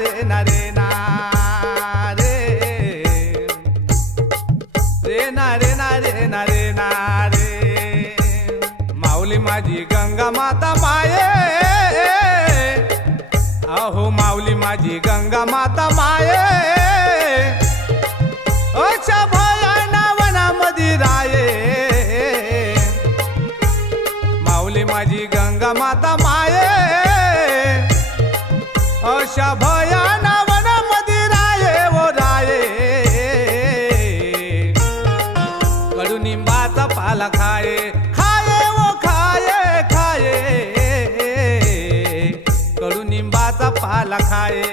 रे ना रे ना रे रे ना रे ना रे ना रे ना रे माऊली माझी गंगा माता माये अहो माऊली माझी गंगा माता माये अशा भयाना वनामध्ये राये माऊली माझी गंगा माता माये अशा भयाना वनामध्ये राये वो राये कडुनिंबाचा पाला खाये खाये वो खाये खाये कडुनिंबाचा पाला खाये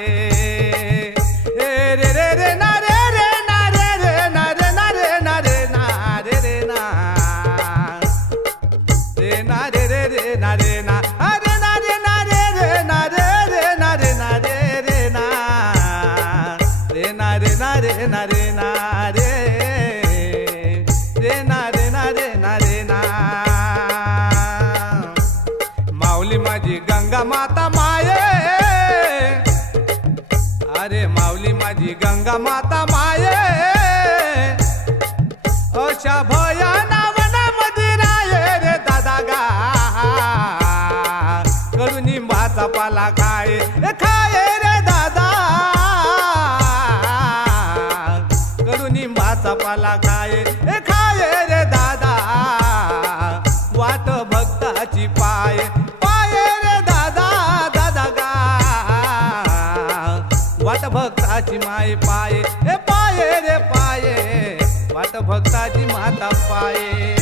रे रे रे ना रे रे ना रे रे ना रे ना रे ना रे ना रे रे ना रे ना रे रे रे ना रे ना अरे ना रे ना रे रे ना रे रे ना रे ना रे रे ना रे ना रे ना रे ना रे ना रे रे ना रे ना रे ना रे ना माऊली माझी गंगा माता माये अरे माऊली माझी गंगा माता माये अशा भयाना वनामध्ये राये रे दादा गा कडुनिंबाचा पाला खाये खाये रे दादा कडुनिंबाचा पाला खाये खाये रे दादा वाट भक्ताची पाये पाये रे दादा दादा गा वाट भक्ताची माय पाये पाये रे पाये वाट भक्ताची माता पाये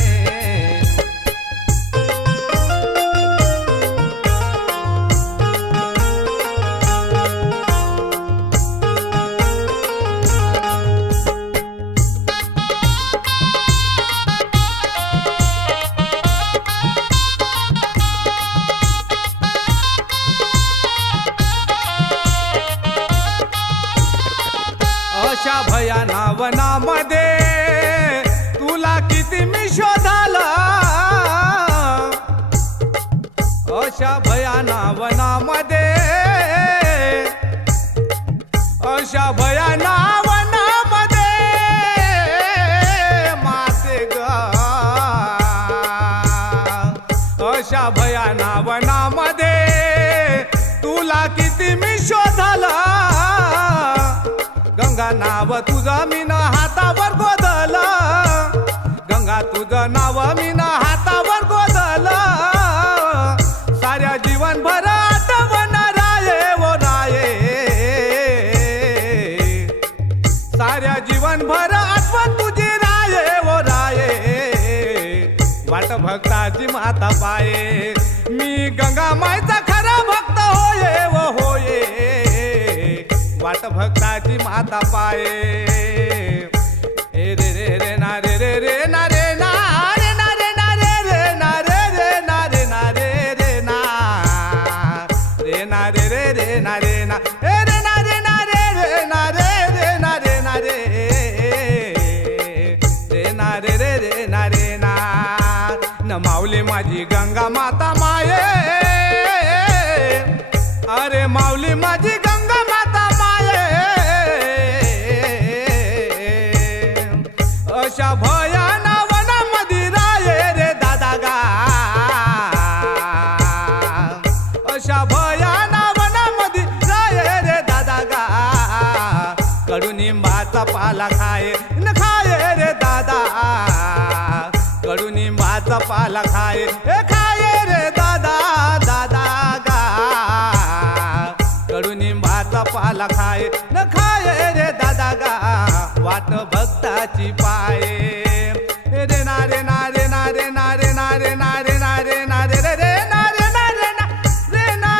अशा भयाना वनामध्ये तुला किती मी शोधाला अशा भयाना वनामध्ये अशा भयाना वनामध्ये माते ग अशा भयाना वनामध्ये तुला किती मी शोधाला गंगा नाव तुझं मीन हातावर गोदल गंगा तुझं नाव मीन हातावर गोदल साऱ्या जीवनभर आठवण राये वो राये साऱ्या जीवनभर आठवण तुझी राये वो राये वाट भक्ताची माता पाये मी गंगा माईचा खरा भक्त होये वो होये वाट भक्ताची माता पाये रे रे रे ना रे रे रे ना रे ना रे ना रे ना रे रे ना रे रे ना रे ना रे रे ना रे ना रे रे रे ना रे ना रे ना रे ना रे रे ना रे रे ना रे ना रे रे ना रे रे रे ना रे ना न माऊली माझी गंगा माता माये अरे माऊली माझी गंगा माता अशा भयाना वनामध्ये राये रे दादा गा अशा भयाना वनामध्ये राये रे दादा गा कडुनिंबाचा पाला खाये न खाये रे दादा कडुनिंबाचा पाला खाये खाये रे दादा दादा गा कडुनिंबाचा पाला खाये न खाये रे दादा गा वाट भक्ताची पाये रे ना रे ना रे ना रे ना रे ना रे ना रे ना रे ना रे रे रे ना रे ना रे ना रे ना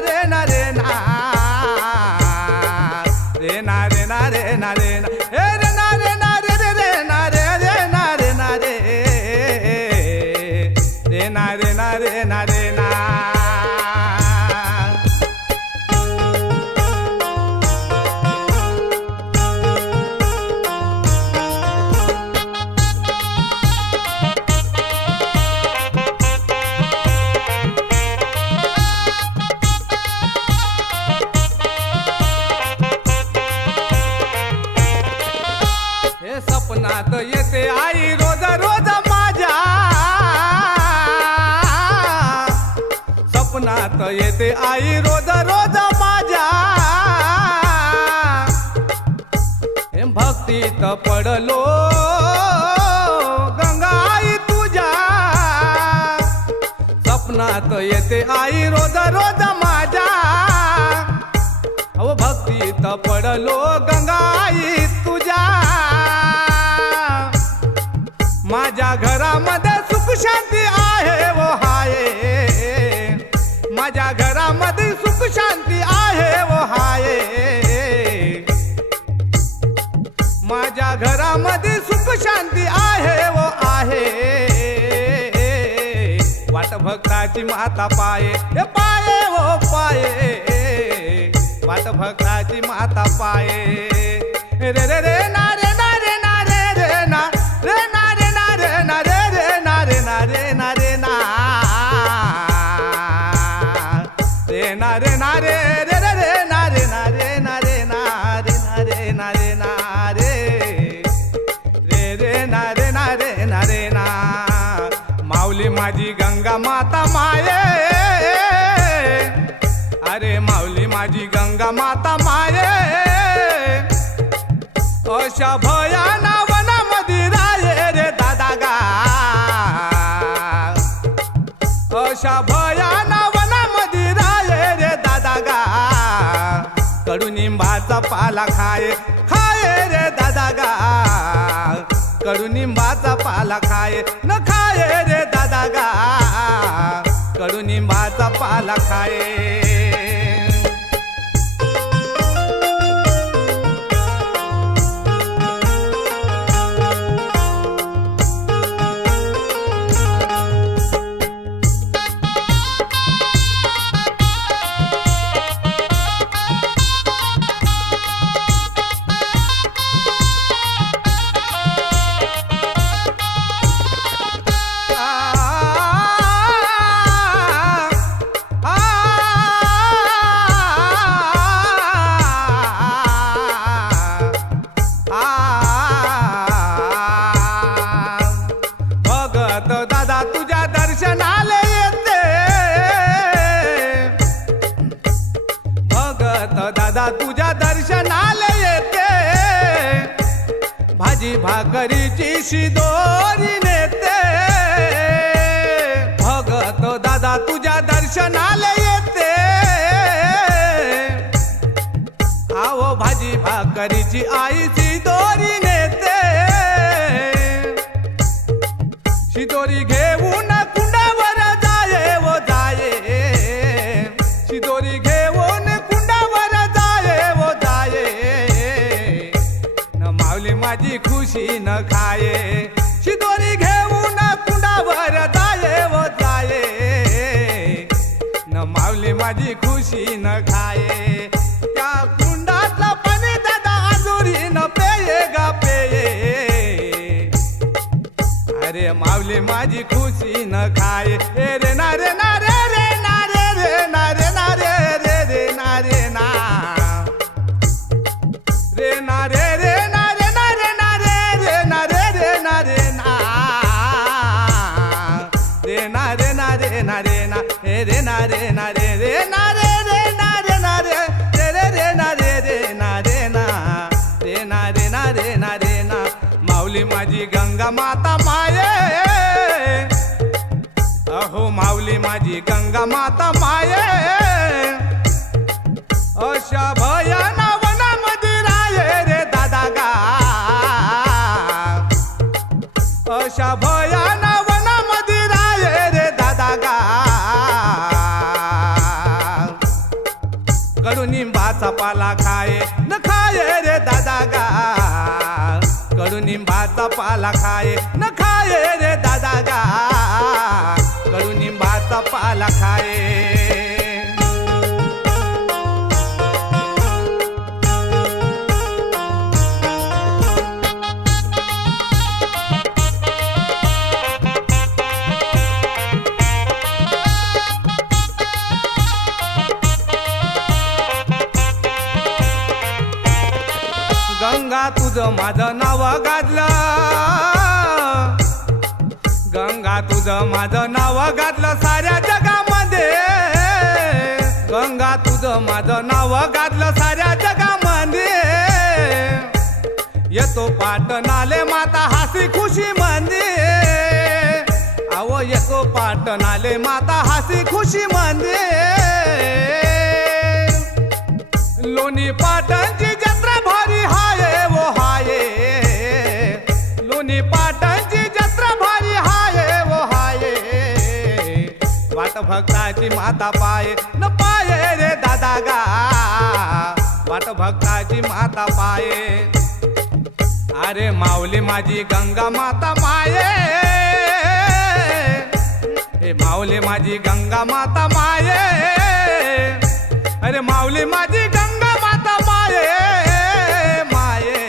रे ना रे ना रे ना रे ना रे ना रे ना रे ना रे ना रे ना रे रे रे ना रे रे ना रे ना रे रे ना रे ना रे ना रे ना स्वप्नात येते आई रोज रोज माझ्या, स्वप्नात येते आई रोज रोज माझ्या, भक्तीत पडलो गंगा आई तुझ्या, स्वप्नात येते आई रोज रोज माझ्या, अहो भक्तीत पडलो गंगा आई तुझ्या, माझ्या घरामध्ये सुख शांती आहे वो हाये, माझ्या घरामध्ये सुख शांती आहे वो हाये, माझ्या घरामध्ये सुख शांती आहे वो आहे, वाट भक्ताची माता पाये, हे पाये वो पाये, वाट भक्ताची माता पाये, रे रे रे ना रे ना रे ना रे रे ना रे ना रे ना रे ना रे रे ना रे ना रे ना रे ना रे ना रे ना रे रे रे रे ना रे ना रे ना रे ना रे ना रे ना रे ना रे रे ना रे ना रे ना रे ना, माऊली माझी गंगा माता माये, अरे माऊली माझी गंगा माता माये, अशा भयाना वनामध्ये राये रे दादा गा, अशा भयाना वनामध्ये राये रे दादा गा, कडुनिंबाचा पाला खाये खाये रे दादा गा, कडुनिंबाचा पाला खाये न खाये रे दादा गा, कडुनिंबाचा पाला खाये, दादा तुझ्या दर्शनाले येते, भगत दादा तुझ्या दर्शनाले येते, भाजी भाकरीची शिदोरी नेते, भगत दादा तुझ्या दर्शनाले येते, आवो भाजी भाकरीची आई शिदोरी नेते, शिदोरी घेऊन कुंडावर जाये वो जाये, शिदोरी घेऊन कुंडावर जाये वो जाये, न माऊली माझी खुशी न खाये, शिदोरी घेऊन कुंडावर जाये वो जाये, न माऊली माझी खुशी न खाये, त्या कुंडातलं पाणी दादा आजुरी न पेये गा पेये, अरे माऊली माझी खुशी न खाये, रे ना रे ना रे रे ना रे रे ना रे ना रे रे रे ना रे ना रे ना रे रे ना रे ना रे ना रे रे ना रे रे ना रे ना रे ना रे ना रे ना रे ना रे ना रे ना रे रे ना रे रे ना रे ना रे रे रे रे ना रे रे ना रे ना रे ना रे ना रे ना रे ना, माऊली माझी गंगा माता माये, अहो माऊली माझी गंगा माता माये, अशा भयाना वनामध्ये राये रे दादा गा, अशा भयाना वनामध्ये राये रे दादा गा, कडुनिंबाचा पाला खाये न खाये रे दादा गा, कडुनिंबाचा पाला खाये न खाये रे दादा गा, कडुनिंबाचा पाला खाये, गंगा तुझं माझं नाव गाजलं, गंगा तुझं माझं नाव घातलं साऱ्या जगामध्ये, गंगा तुझं माझं नाव घातलं साऱ्या जगामध्ये, येतो पाटणाले माता हसी खुशी मध्ये, अहो येतो पाटणाले माता हसी खुशी मध्ये, लोणी पाटणची जत्रा भारी हाये वो हाये, लोणी पाटणची जत्रा भारी हाये वो हाये, वाट भक्ताची माता पाये न पाये रे दादा गा, वाट भक्ताची माता पाये, अरे माऊली माझी गंगा माता माये, हे माऊली माझी गंगा माता माये, अरे माऊली माझी गंगा माता माये माये,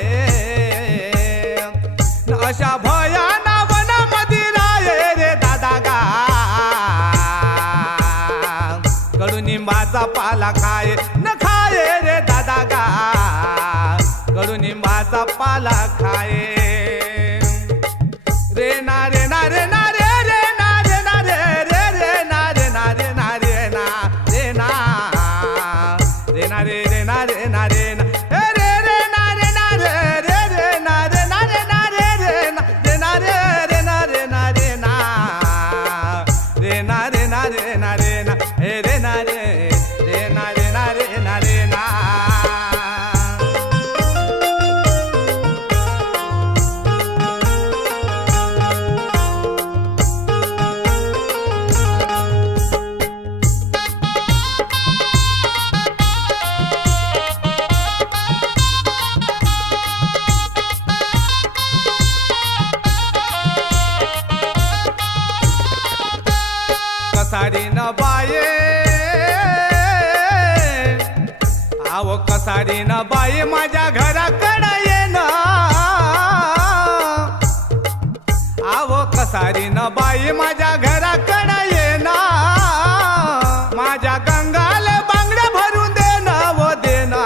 अशा भयाना वनामध्ये राये रे दादा गा, कडुनिंबाचा पाला खाये न खाये रे दादा गा, कडुनिंबाचा पाला खाये, रे ना रे ना रे ना रे रे ना रे ना रे रे रे ना रे ना रे ना रे ना रे ना रे ना रे रे ना रे ना रे ना रे रे ना रे ना रे रे रे ना रे ना रे ना रे रे ना रे ना रे रे ना रे ना रे ना रे ना रे ना रे ना रे ना रे ना रे रे ना रे ना रे ना रे ना। कसारी न बाये, आव कसारी न बाये माझ्या घराकडे ये ना, आव कसारी न बाये माझ्या घराकडे ये ना, माझ्या गंगाला बांगड्या भरून दे ना वो दे ना,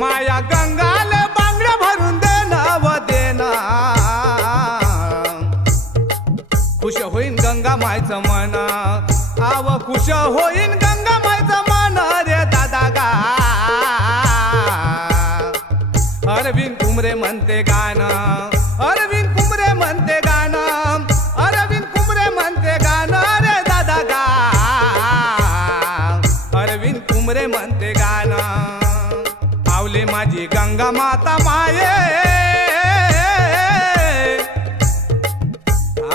माया गंगाला बांगड्या भरून दे ना वो दे ना, खुश होईन गंगा मायचं मन, आव खुश होईन गंगा मायचं मन रे दादा गा, अरविंद कुमरे म्हणते गाणं, अरविंद कुमरे म्हणते गाणं, अरविंद कुमरे म्हणते गाणं रे दादा गा, अरविंद कुमरे म्हणते गाणं, माऊली माझी गंगा माता माये,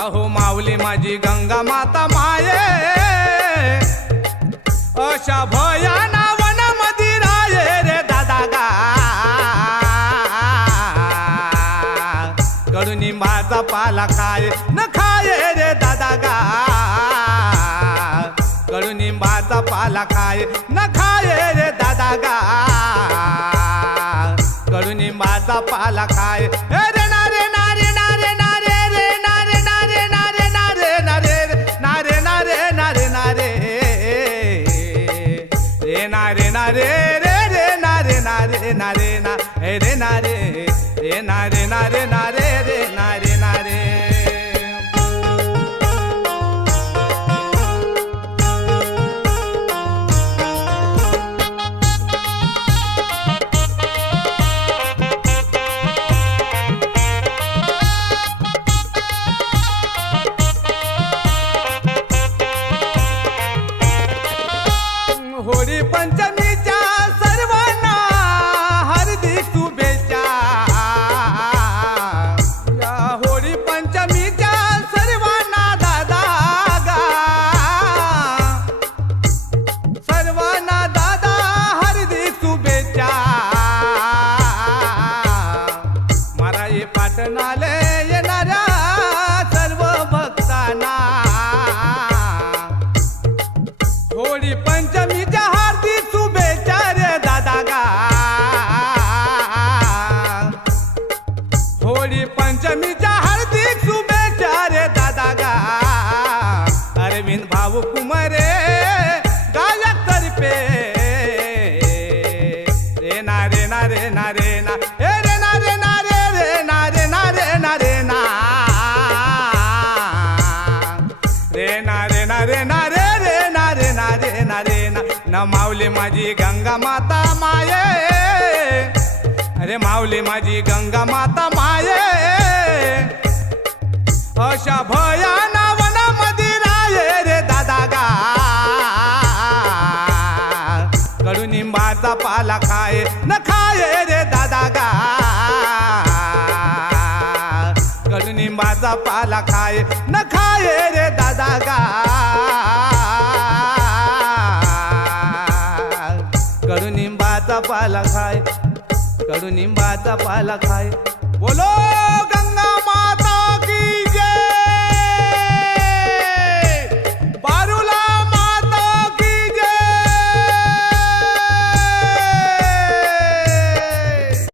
अहो माऊली माझी गंगा माता माये, अशा भयाना वनामध्ये राये रे दादा गा, कडुनिंबाचा पाला खाये न खाये रे दादा गा, कडुनिंबाचा पाला खाये न खाये रे दादा गा, कडुनिंबाचा पाला खाये रे ना रे ना रे ना रे ना रे रे ना रे ना रे ना रे ना रे ना रे ना रे ना रे ना रे ना रे रे ना रे रे रे ना रे ना रे ना रे ना रे ना रे रे ना रे ना रे ना रे रे ना रे ना रे। होळी पंचमीच्या सर्वांना हार्दिक शुभेच्छा, या होळी पंचमीच्या सर्वांना दादा गा, सर्वांना दादा हार्दिक शुभेच्छा, माराई पाटणाले येणाऱ्या सर्व भक्तांना होळी पंचमीच्या हार्दिक शुभेच्छा। न माऊली माझी गंगा माता माये, अरे माऊली माझी गंगा माता माये, अशा भयाना वनामध्ये राये रे दादा गा, कडुनिंबाचा पाला खाये न खाये रे दादा गा, कडुनिंबाचा पाला खाये न खाये रे दादा गा, कडुनिंबाचा पाला खाय, कडुनिंबाचा पाला खाय. बोलो